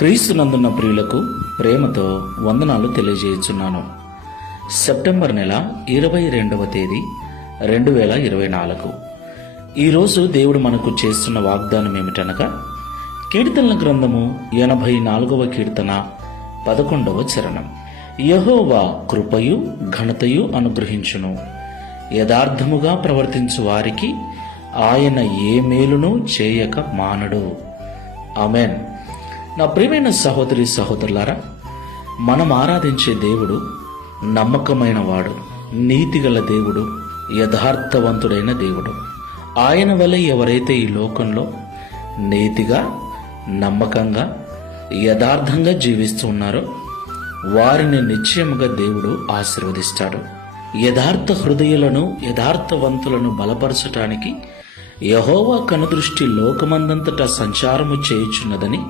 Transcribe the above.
క్రీస్తునందున్న ప్రియులకు ప్రేమతో వందనాలు తెలియజేయుచున్నాను. సెప్టెంబర్ నెల 22వ తేదీ 2024. ఈరోజు దేవుడు మనకు చేస్తున్న వాగ్దానం ఏమిటనగా, కీర్తనల గ్రంథము 84వ కీర్తన 11వ చరణం. యెహోవా కృపయు ఘనతయు అనుగ్రహించును, యథార్థముగా ప్రవర్తించు వారికి ఆయన ఏ మేలును చేయక మానడు. ఆమెన్. నా ప్రియమైన సహోదరి సహోదరులారా, మనం ఆరాధించే దేవుడు నమ్మకమైన వాడు, నీతిగల దేవుడు, యథార్థవంతుడైన దేవుడు. ఆయన వల్ల ఎవరైతే ఈ లోకంలో నీతిగా, నమ్మకంగా, యథార్థంగా జీవిస్తూ ఉన్నారో వారిని నిశ్చయముగా దేవుడు ఆశీర్వదిస్తాడు. యథార్థ హృదయులను, యథార్థవంతులను బలపరచటానికి యెహోవా కనుదృష్టి లోకమందంతటా సంచారము చేయుచున్నదని